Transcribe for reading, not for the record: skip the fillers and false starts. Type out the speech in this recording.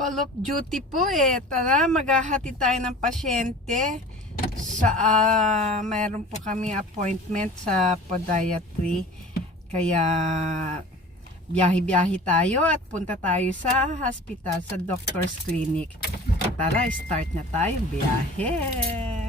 Call of Duty po eh. Tara, maghahati tayo ng pasyente. Mayroon po kami appointment sa podiatry. Kaya biyahe-biyahe tayo at punta tayo sa hospital, sa doctor's clinic. Tara, start na tayo. Biyahe!